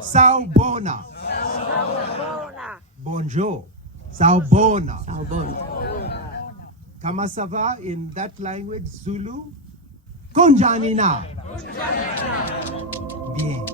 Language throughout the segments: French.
Sawubona. Bonjour. Sawubona. Comment ça va in that language, Zulu? Kunjani na. Bien.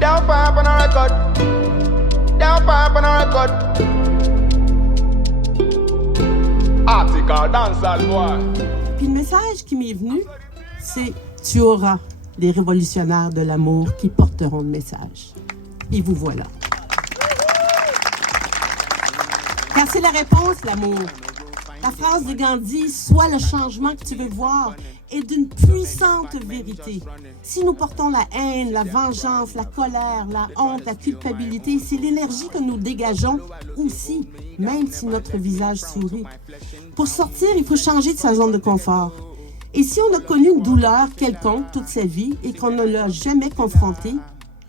Down pipe on a record. Down pipe on a record. Article dancehall boy. Puis le message qui m'est venu, c'est « Tu auras les révolutionnaires de l'amour qui porteront le message. » Et vous voilà. Car c'est la réponse, l'amour. La phrase de Gandhi « Sois le changement que tu veux voir » est d'une puissante vérité. Si nous portons la haine, la vengeance, la colère, la honte, la culpabilité, c'est l'énergie que nous dégageons aussi, même si notre visage sourit. Pour sortir, il faut changer de sa zone de confort. Et si on a connu une douleur quelconque toute sa vie et qu'on ne l'a jamais confrontée,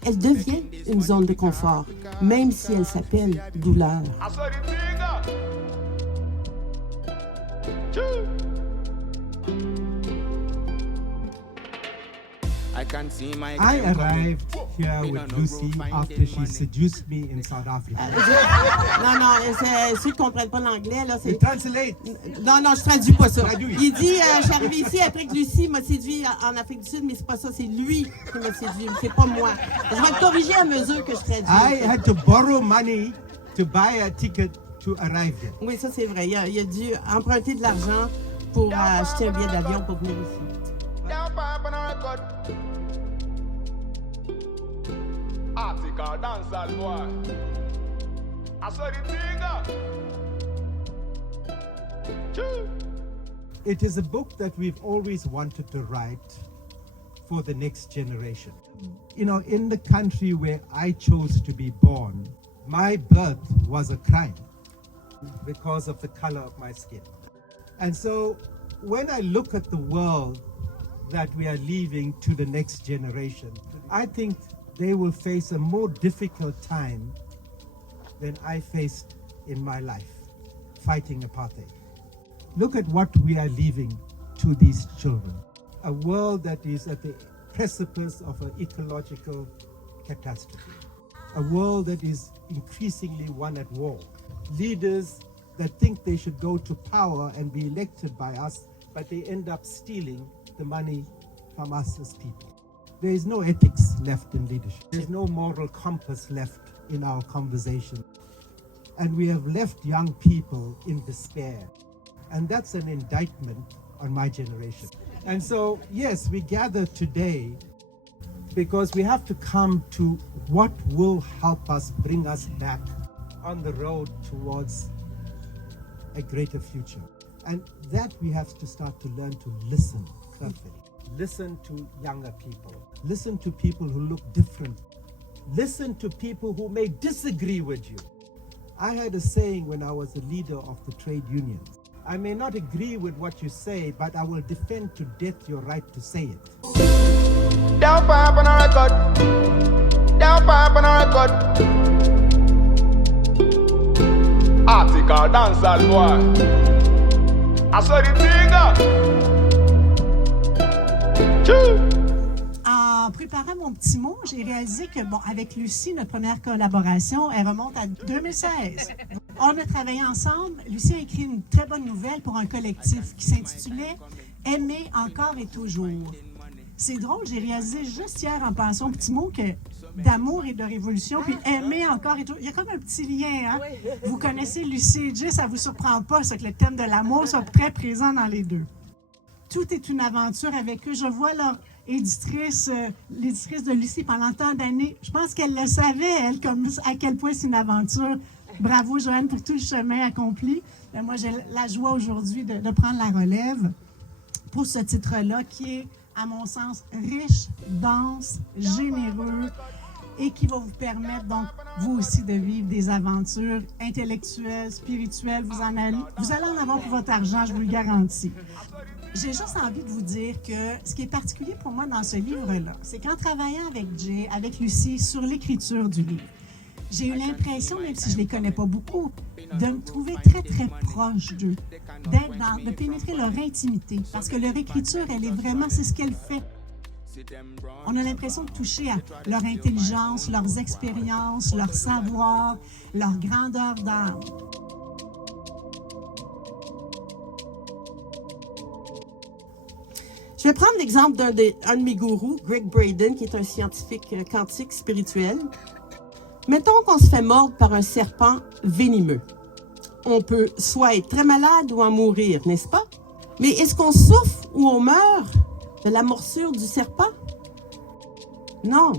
elle devient une zone de confort, même si elle s'appelle douleur. I arrived here with Lucy after she seduced me in South Africa. Ceux qui ne comprennent pas l'anglais, là, c'est... Translate. Non, je traduis pas ça. Traduis. Il dit, je suis arrivé ici après que Lucie m'a séduit en Afrique du Sud, mais c'est pas ça, c'est lui qui m'a séduit, c'est pas moi. Je vais te corriger à mesure que je traduis. I had to borrow money to buy a ticket to arrive here. Oui, ça c'est vrai. Il a dû emprunter de l'argent pour acheter un billet d'avion pour venir ici. Article dancehall boy. I saw the thing. It is a book that we've always wanted to write for the next generation. You know, in the country where I chose to be born, my birth was a crime because of the color of my skin. And so when I look at the world that we are leaving to the next generation, I think they will face a more difficult time than I faced in my life, fighting apartheid. Look at what we are leaving to these children. A world that is at the precipice of an ecological catastrophe. A world that is increasingly one at war. Leaders that think they should go to power and be elected by us, but they end up stealing the money from us as people. There is no ethics left in leadership. There's no moral compass left in our conversation. And we have left young people in despair. And that's an indictment on my generation. And so, yes, we gather today because we have to come to what will help us bring us back on the road towards a greater future. And that we have to start to learn to listen carefully. Listen to younger people. Listen to people who look different. Listen to people who may disagree with you. I had a saying when I was a leader of the trade unions. I may not agree with what you say, but I will defend to death your right to say it. Down pipe on a record. Down pipe on a record. Article dancehall boy. I saw the thing. En préparant mon petit mot, j'ai réalisé que, avec Lucie, notre première collaboration, elle remonte à 2016. On a travaillé ensemble. Lucie a écrit une très bonne nouvelle pour un collectif qui s'intitulait « Aimer encore et toujours ». C'est drôle, j'ai réalisé juste hier en pensant au petit mot que d'amour et de révolution, puis aimer encore et toujours. Il y a comme un petit lien, hein? Vous connaissez Lucie et Jay, ça vous surprend pas, ça, que le thème de l'amour soit très présent dans les deux. Tout est une aventure avec eux. Je vois leur éditrice, l'éditrice de Lucie pendant tant d'années. Je pense qu'elle le savait, elle, comme à quel point c'est une aventure. Bravo, Joanne, pour tout le chemin accompli. Moi, j'ai la joie aujourd'hui de prendre la relève pour ce titre-là qui est, à mon sens, riche, dense, généreux et qui va vous permettre, donc, vous aussi, de vivre des aventures intellectuelles, spirituelles. Vous allez en avoir pour votre argent, je vous le garantis. J'ai juste envie de vous dire que ce qui est particulier pour moi dans ce livre-là, c'est qu'en travaillant avec Jay, avec Lucie, sur l'écriture du livre, j'ai eu l'impression, même si je ne les connais pas beaucoup, de me trouver très, très proche d'eux, de pénétrer leur intimité, parce que leur écriture, elle est vraiment, c'est ce qu'elle fait. On a l'impression de toucher à leur intelligence, leurs expériences, leur savoir, leur grandeur d'âme. Je vais prendre l'exemple d'un de mes gourous, Greg Braden, qui est un scientifique quantique spirituel. Mettons qu'on se fait mordre par un serpent venimeux. On peut soit être très malade ou en mourir, n'est-ce pas? Mais est-ce qu'on souffre ou on meurt de la morsure du serpent? Non.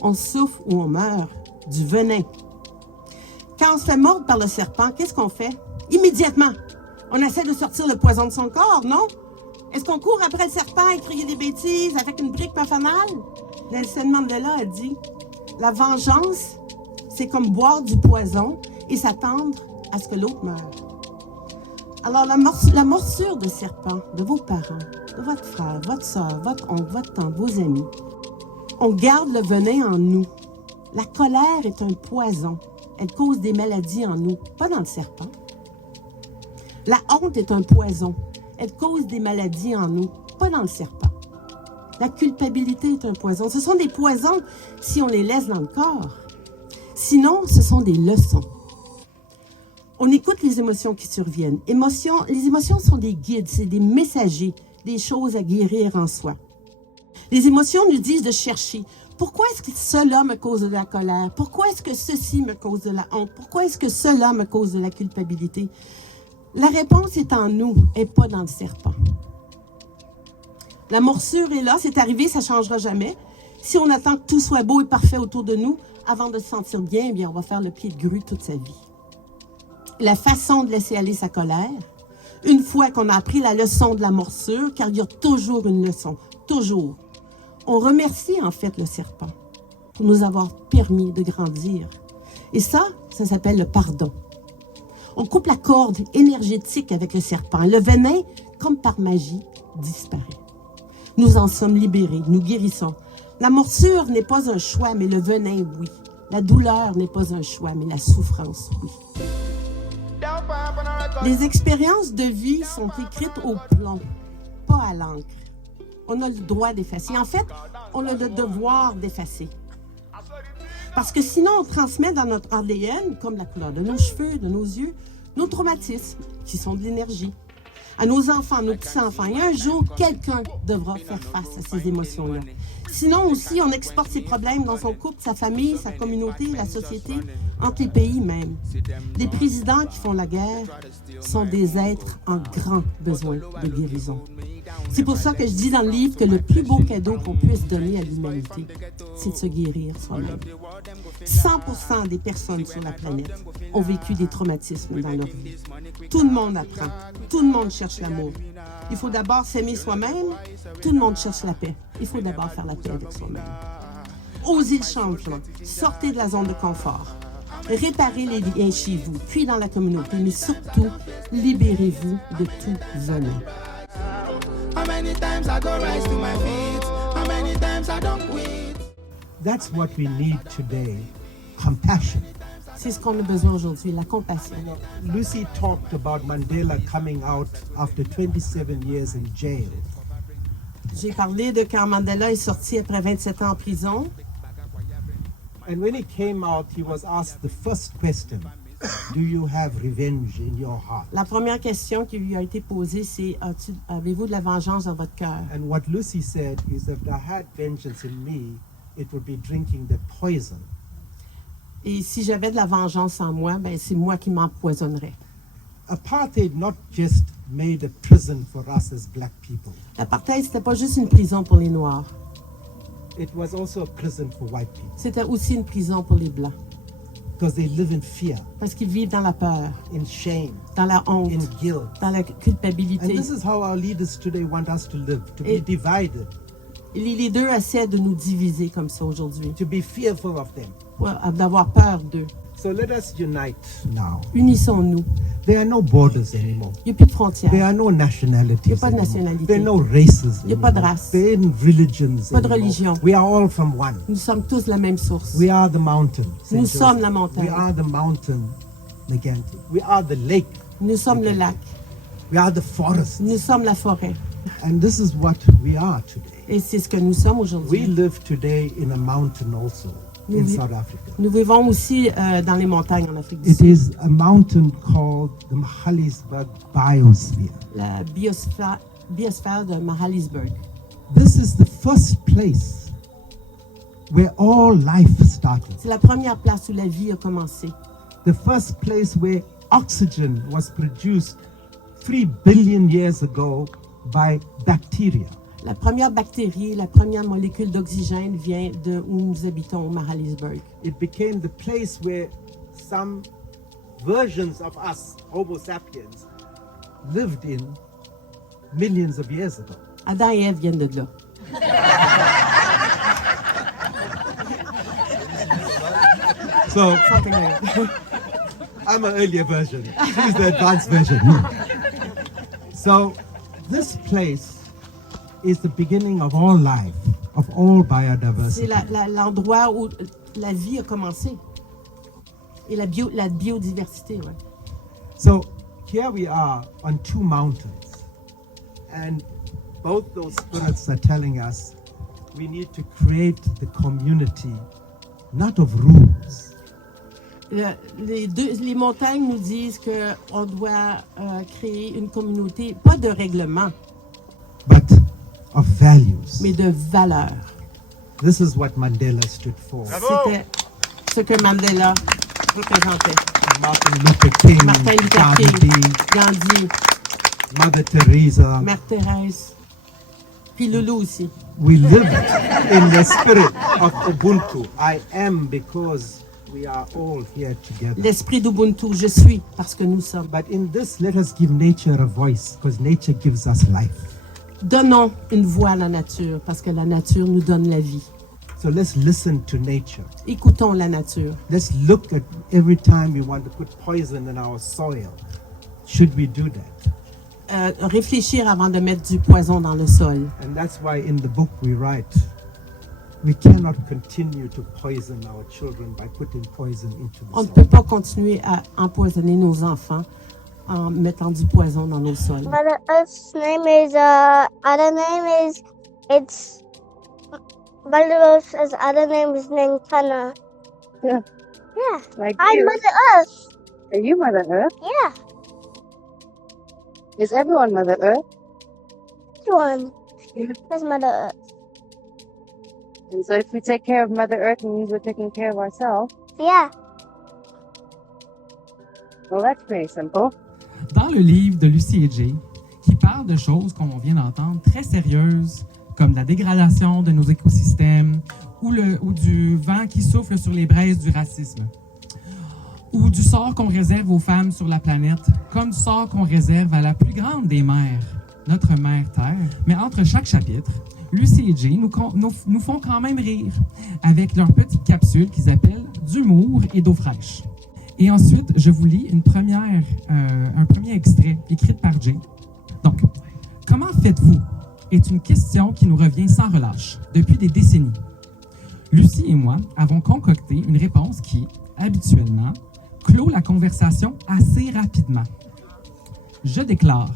On souffre ou on meurt du venin. Quand on se fait mordre par le serpent, qu'est-ce qu'on fait? Immédiatement, on essaie de sortir le poison de son corps, non? Est-ce qu'on court après le serpent et crier des bêtises avec une brique pas fanale? Nelson Mandela a dit, la vengeance, c'est comme boire du poison et s'attendre à ce que l'autre meure. Alors, la morsure de serpent de vos parents, de votre frère, votre soeur, votre oncle, votre tante, vos amis, on garde le venin en nous. La colère est un poison. Elle cause des maladies en nous, pas dans le serpent. La honte est un poison. Elle cause des maladies en nous, pas dans le serpent. La culpabilité est un poison. Ce sont des poisons si on les laisse dans le corps. Sinon, ce sont des leçons. On écoute les émotions qui surviennent. Les émotions sont des guides, c'est des messagers, des choses à guérir en soi. Les émotions nous disent de chercher. Pourquoi est-ce que cela me cause de la colère? Pourquoi est-ce que ceci me cause de la honte? Pourquoi est-ce que cela me cause de la culpabilité? La réponse est en nous et pas dans le serpent. La morsure est là, c'est arrivé, ça ne changera jamais. Si on attend que tout soit beau et parfait autour de nous, avant de se sentir bien, eh bien, on va faire le pied de grue toute sa vie. La façon de laisser aller sa colère, une fois qu'on a appris la leçon de la morsure, car il y a toujours une leçon, toujours. On remercie en fait le serpent pour nous avoir permis de grandir. Et ça s'appelle le pardon. On coupe la corde énergétique avec le serpent. Le venin, comme par magie, disparaît. Nous en sommes libérés, nous guérissons. La morsure n'est pas un choix, mais le venin, oui. La douleur n'est pas un choix, mais la souffrance, oui. Les expériences de vie sont écrites au plomb, pas à l'encre. On a le droit d'effacer. En fait, on a le devoir d'effacer. Parce que sinon, on transmet dans notre ADN, comme la couleur de nos cheveux, de nos yeux, nos traumatismes, qui sont de l'énergie, à nos enfants, nos petits-enfants. Et un jour, quelqu'un devra faire face à ces émotions-là. Sinon aussi, on exporte ses problèmes dans son couple, sa famille, sa communauté, la société, entre les pays même. Les présidents qui font la guerre sont des êtres en grand besoin de guérison. C'est pour ça que je dis dans le livre que le plus beau cadeau qu'on puisse donner à l'humanité, c'est de se guérir soi-même. 100% des personnes sur la planète ont vécu des traumatismes dans leur vie. Tout le monde apprend. Tout le monde cherche l'amour. Il faut d'abord s'aimer soi-même. Tout le monde cherche la paix. Il faut d'abord faire la paix avec soi-même. Osez le changement. Sortez de la zone de confort. Réparez les liens chez vous, puis dans la communauté, mais surtout, libérez-vous de tout venin. How many times I go rise to my feet? How many times I don't quit? That's what we need today, compassion. C'est ce qu'on a besoin aujourd'hui, la compassion. Lucy talked about Mandela coming out after 27 years in jail. J'ai parlé de quand Mandela est sorti après 27 ans en prison. And when he came out, he was asked the first question, do you have revenge in your heart? La première question qui lui a été posée, c'est avez-vous de la vengeance dans votre cœur? And what Lucy said is that if I had vengeance in me, it would be drinking the poison. Et si j'avais de la vengeance en moi, ben c'est moi qui m'empoisonnerais. Apartheid not just made a prison for us as black people. L'apartheid, c'était pas juste une prison pour les Noirs. It was also a prison for white people C'était aussi une prison pour les Blancs. because they live in fear, Parce qu'ils vivent dans la peur, in shame, dans la honte, in guilt. dans la And culpabilité. this is how our leaders today want us to live, to be Et- divided, Et les leaders essaient de nous diviser comme ça aujourd'hui. to be fearful of them. d'avoir peur d'eux. So let us unite now. Unissons-nous. There are no borders anymore. Il n'y a plus de There frontières. are no nationalities. Y a pas de anymore. nationalité. There are no races. Y a pas de anymore. race. There ain't religions. Pas de anymore. religion. We are all from one. Nous sommes tous de la même source. We are the mountain. Saint Nous Joseph. sommes la montagne. We are the mountain, Leganti. We are the lake. Nous sommes le lac. We are the forest. Nous sommes la forêt. And this is what we are today. Et c'est ce que nous sommes We aujourd'hui. live today in a mountain also in Oui. South Africa. Nous vivons aussi dans les montagnes en Afrique du It Sud. is a mountain called the Mahalisburg Biosphere. La biosphère de Mahalisburg. This is the first place where all life started. C'est la première place où la vie a commencé. The first place where oxygen was produced 3 billion years ago by bacteria. La première bactérie, la première molécule d'oxygène vient de où nous habitons, au Mahalisburg. It became the place where some versions of us, Homo sapiens, lived in millions of years ago. Adam et Ève viennent de là. So Something like that. I'm an earlier version. She's the advanced version. So this place is the beginning of all life, of all C'est biodiversity. l'endroit où la vie a commencé. Et la biodiversité, ouais. So here we are on two mountains, and both those spirits are telling us we need to create the community, not of rules, Les montagnes nous disent qu'on doit créer une communauté, pas de règlement, but of values. mais de valeurs. This is what Mandela stood for. C'était ce que Mandela représentait. Martin Luther King, Martin Luther Gandhi, King, Gandhi, Mother Teresa. Mère Thérèse, puis Loulou aussi. We live in the spirit of Ubuntu. I am because we are all here together. L'esprit d'Ubuntu, je suis parce que nous sommes. But in this, let us give nature a voice, because nature gives us life. Donnons une voix à la nature parce que la nature nous donne la vie. So let's listen to nature. Écoutons la nature. Let's look at every time we want to put poison in our soil. Should we do that? Réfléchir avant de mettre du poison dans le sol. And that's why in the book we write, we cannot continue to poison our children by putting poison into On the ne peut soil. pas continuer à empoisonner nos enfants en mettant du poison dans nos sols. Mother Earth's name is, other name is, it's, Mother Earth's other name is Nintana. Yeah. Yeah. Like I'm you. Mother Earth. Are you Mother Earth? Yeah. Is everyone Mother Earth? Which one? That's Mother Earth. And so if we take care of Mother Earth, it means we're taking care of ourselves. Yeah. Well, that's pretty simple. Dans le livre de Lucie et Jay, qui parle de choses, comme on vient d'entendre, très sérieuses, comme la dégradation de nos écosystèmes ou du vent qui souffle sur les braises du racisme, ou du sort qu'on réserve aux femmes sur la planète, comme du sort qu'on réserve à la plus grande des mères, notre mère Terre. Mais entre chaque chapitre, Lucie et Jay nous font quand même rire avec leur petite capsule qu'ils appellent d'humour et d'eau fraîche. Et ensuite, je vous lis un premier extrait écrit par Jay. Donc, comment faites-vous? Est une question qui nous revient sans relâche depuis des décennies. Lucie et moi avons concocté une réponse qui, habituellement, clôt la conversation assez rapidement. Je déclare: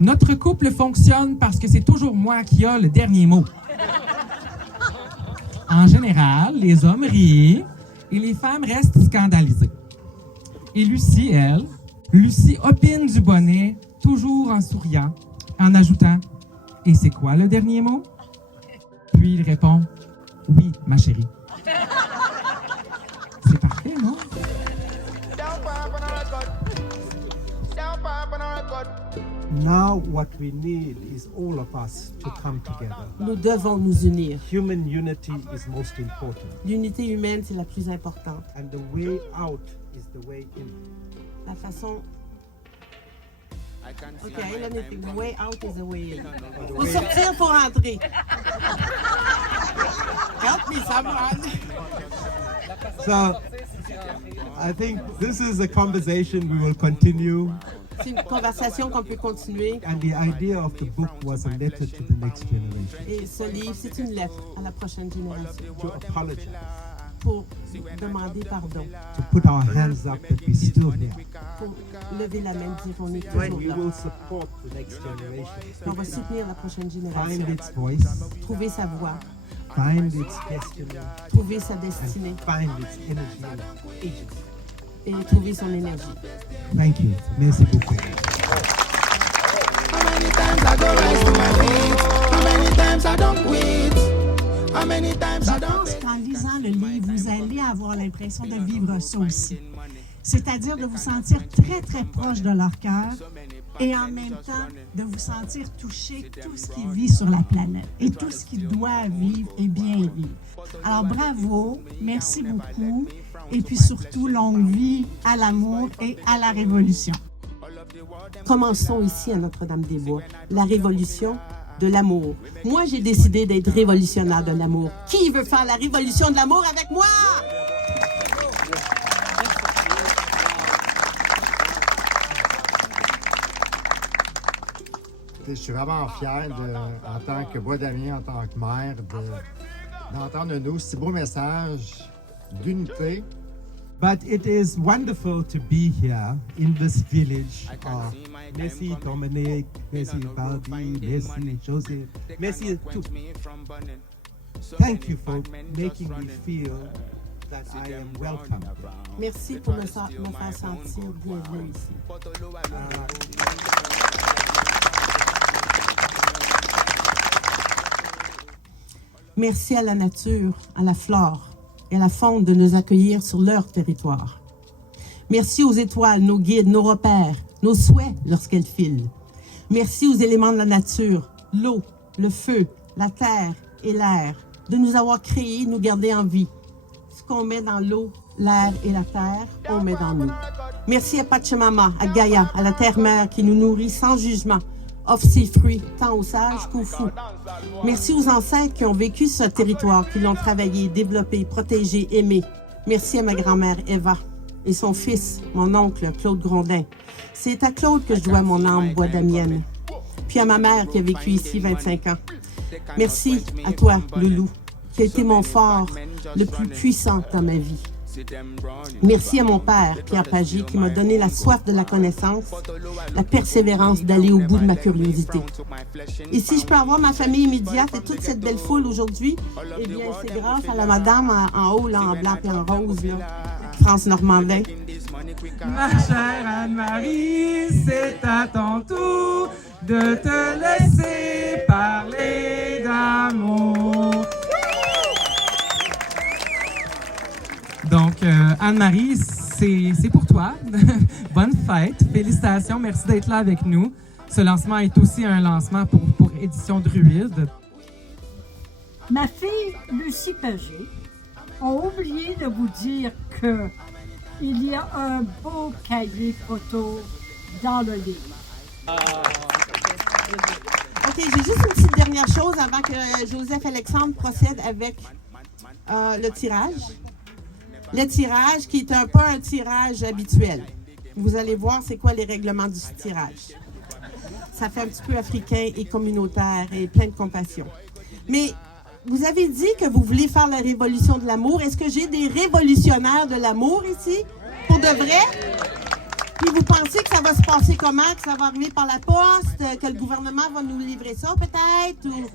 notre couple fonctionne parce que c'est toujours moi qui a le dernier mot. En général, les hommes rient et les femmes restent scandalisées. Et Lucie, elle, Lucie opine du bonnet, toujours en souriant, en ajoutant: et c'est quoi le dernier mot? Puis il répond: oui, ma chérie. C'est parfait, non? Now what we need is all of us to come together. Nous devons nous unir. Human unity is most important. L'unité humaine, c'est la plus importante. And the way out is the way in. La façon... OK, I learned anything. The way out is the way in. Faut sortir, faut rentrer. Help me, someone. So I think this is a conversation we will continue. C'est une conversation qu'on peut continuer. And the idea of the book was a letter to the next generation Et ce livre, c'est une lettre à la prochaine génération to apologize, pour demander pardon, to put our hands up that we're still here. pour lever la main et dire on est And toujours we là. will support the next generation. On va soutenir la prochaine Find génération, its voice, trouver sa voix, find its destiny, trouver sa destinée and find its energy and agency. et trouver son énergie. Thank you. Merci beaucoup. How many times I go rise to my feet? How many times I don't quit? How many times I Je don't pense qu'en lisant le livre, vous allez avoir l'impression de vivre ça aussi. C'est-à-dire de vous sentir très, très proche de leur cœur et en même temps de vous sentir toucher tout ce qui vit sur la planète et tout ce qui doit vivre et bien vivre. Alors bravo, merci beaucoup et puis surtout longue vie à l'amour et à la révolution. Commençons ici à Notre-Dame-des-Bois, la révolution de l'amour. Moi, j'ai décidé d'être révolutionnaire de l'amour. Qui veut faire la révolution de l'amour avec moi? Je suis vraiment fier, en tant que Bois d'Amiens, en tant que maire, d'entendre un aussi beau message d'unité. But it is wonderful to be here in this village of Messi, Dominic, Messi, Baldi, Messi, Joseph, Messi too. Thank you for making me feel that I am welcome. Merci pour me faire sentir bienvenue ici. Merci à la nature, à la flore et à la faune de nous accueillir sur leur territoire. Merci aux étoiles, nos guides, nos repères, nos souhaits lorsqu'elles filent. Merci aux éléments de la nature, l'eau, le feu, la terre et l'air, de nous avoir créés, nous garder en vie. Ce qu'on met dans l'eau, l'air et la terre, on met dans nous. Merci à Pachamama, à Gaïa, à la terre-mère qui nous nourrit sans jugement, offre ses fruits tant aux sages qu'aux fous. Merci aux ancêtres qui ont vécu sur ce territoire, qui l'ont travaillé, développé, protégé, aimé. Merci à ma grand-mère Eva et son fils, mon oncle Claude Grondin. C'est à Claude que je dois mon âme bois d'Amienne. Puis à ma mère qui a vécu ici 25 ans. Merci à toi, Loulou, qui a été mon phare le plus puissant dans ma vie. Merci à mon père, Pierre Pagé, qui m'a donné la soif de la connaissance, la persévérance d'aller au bout de ma curiosité. Et si je peux avoir ma famille immédiate et toute cette belle foule aujourd'hui, eh bien, c'est grâce à la madame en haut, là, en blanc et en rose, là, France Normandin. Ma chère Anne-Marie, c'est à ton tour de te laisser parler d'amour. Donc, Anne-Marie, c'est pour toi. Bonne fête. Félicitations. Merci d'être là avec nous. Ce lancement est aussi un lancement pour Édition Druide. Ma fille Lucie Pagé a oublié de vous dire que il y a un beau cahier photo dans le livre. OK, j'ai juste une petite dernière chose avant que Joseph-Alexandre procède avec le tirage. Le tirage qui est pas un tirage habituel. Vous allez voir c'est quoi les règlements du tirage. Ça fait un petit peu africain et communautaire et plein de compassion. Mais vous avez dit que vous voulez faire la révolution de l'amour. Est-ce que j'ai des révolutionnaires de l'amour ici? Pour de vrai? Puis vous pensez que ça va se passer comment? Que ça va arriver par la poste? Que le gouvernement va nous livrer ça peut-être? Ou...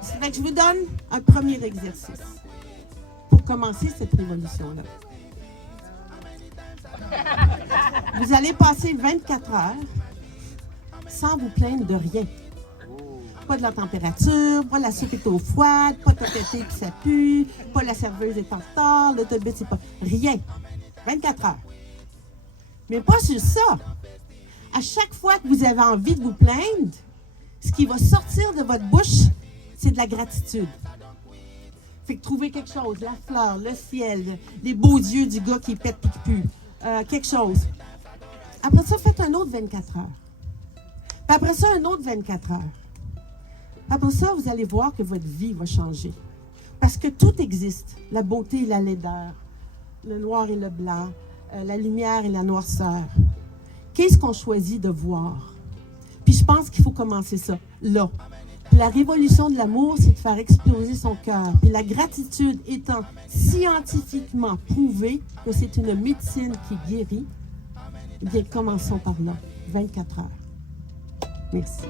Ça fait que je vous donne un premier exercice pour commencer cette révolution-là. Vous allez passer 24 heures sans vous plaindre de rien. Pas de la température, pas la soupe est eau froide, pas ta pété puis ça pue, pas la serveuse est en retard, l'autobus c'est pas... Rien. 24 heures. Mais pas juste ça. À chaque fois que vous avez envie de vous plaindre, ce qui va sortir de votre bouche, c'est de la gratitude. Fait que trouvez quelque chose, la fleur, le ciel, les beaux yeux du gars qui pète et qui pue, quelque chose. Après ça, faites un autre 24 heures. Puis après ça, un autre 24 heures. Après ça, vous allez voir que votre vie va changer. Parce que tout existe, la beauté et la laideur, le noir et le blanc, la lumière et la noirceur. Qu'est-ce qu'on choisit de voir? Puis je pense qu'il faut commencer ça, là. Puis la révolution de l'amour, c'est de faire exploser son cœur. Puis la gratitude étant scientifiquement prouvée que c'est une médecine qui guérit, eh bien, commençons par là, 24 heures. Merci.